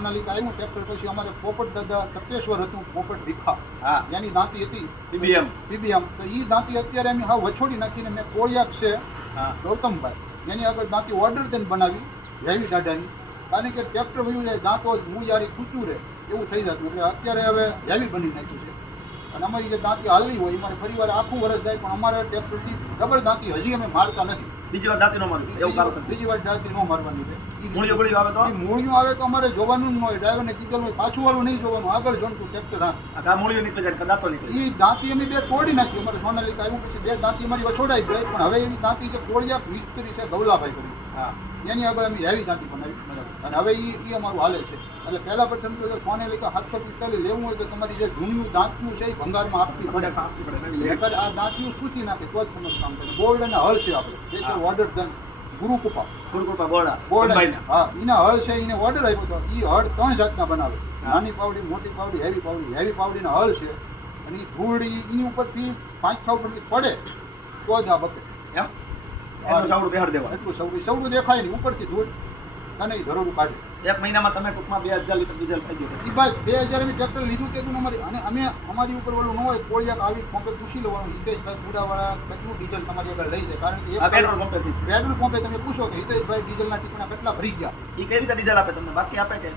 સોનાલિકા આવ્યું ટ્રેક્ટર પછી અમારે પોપટ દાદા સત્યેશ્વર હતું પોપટ ભીખા. હા. એની દાંતી હતી. પીબીએમ. પીબીએમ. તો એ દાંતી અત્યારે અમે હા વછોડી નાખીને મેં કોળિયાક છે હા. ગૌતમભાઈ. એની આગળ દાંતી ઓર્ડર તેને બનાવી રેવી દાદાની કારણ કે ટ્રેક્ટર વયું જાય દાંતો મુજારી ખૂચ્યું રહે એવું થઈ જતું. એટલે અત્યારે હવે હેવી બની નાખ્યું છે. અને અમારી જે દાંતી હાલની હોય અમારે મારે ફરી વાર આખું વરસ જાય પણ અમારે ટ્રેક્ટરથી ડબલ દાંતી હજી અમે મારતા નથી. બીજી વાર દાંતી નો મારવી એવું કારણ બીજી વાર દાંતી ન મારવાની છે મૂળિયો મૂળિયો આવે તો? મૂળિયું આવે તો અમારે જોવાનું ન હોય. ડ્રાઈવરને કીધેલું હોય પાછું વાળું નહીં જોવાનું. આગળ જોવાનું ટ્રેક્ટર હા આ મૂળિયો નીકળી જાય દાંતો નીકળે એ દાંતી અમે બે તોડી નાખી. અમારે સોનાલિકા આવ્યું પછી બે દાંતી અમારી વછોડાઈ ગઈ. પણ હવે એવી દાંતી જે કોળિયા મિસ્ત્રી છે ગૌલાભાઈ કરી. હા. એની આગળ અમે હેવી દાંતી બનાવી અને હવે એ અમારું હાલે છે. એટલે પહેલા પ્રથમ તો જો સોનાલિકા સાતસો પિસ્તાલીસ લેવું હોય તો તમારી જે જૂનું દાંતિયું છે એ ભંગારમાં આપવી પડે. આપવી પડે આ દાંતિયું સૂચી નાખે તો જ તમે કામ કરે બોર્ડ અને હળ છે આપણે. ઓર્ડર ધન ગુરુકૃપા ગુરુકૃપા બોડા. બોડા. હા એના હળ છે એને ઓર્ડર આપ્યો હતો એ હળ ત્રણ જાતના બનાવે. નાની પાવડી મોટી પાવડી હેવી પાવડી. હેવી પાવડીના હળ છે. અને એ ધૂળ એની ઉપરથી પાંચ છ ઉપરથી પડે તો જ આ બકે એમ? સાવડું બેહાડ દેવા એટલું સૌડું સૌડું દેખાય નહીં. ઉપરથી ધૂળ. અને ધરોડું કાઢે. એક મહિનામાં તમે ટૂંકમાં બે હજાર લીટર ડીઝલ થઈ ગયું એ ભાઈ બે હજાર અમે ટ્રેક્ટર લીધું તે અમારી? અને અમે અમારી ઉપર ઓલું ન હોય કોળિયા આવી પંપે પૂછી લેવાનું. હિતેશભાઈ બુડાવાળા કેટલું ડીઝલ તમારી આગળ લઈ જાય. કારણ કે પેટ્રોલ પંપેથી પેટ્રોલ પંપે તમે પૂછો કે હિતેશભાઈ ડીઝલના ટીપણા કેટલા ભરી ગયા. એ કઈ રીતે ડીઝલ આપે તમને? બાકી આપે કે?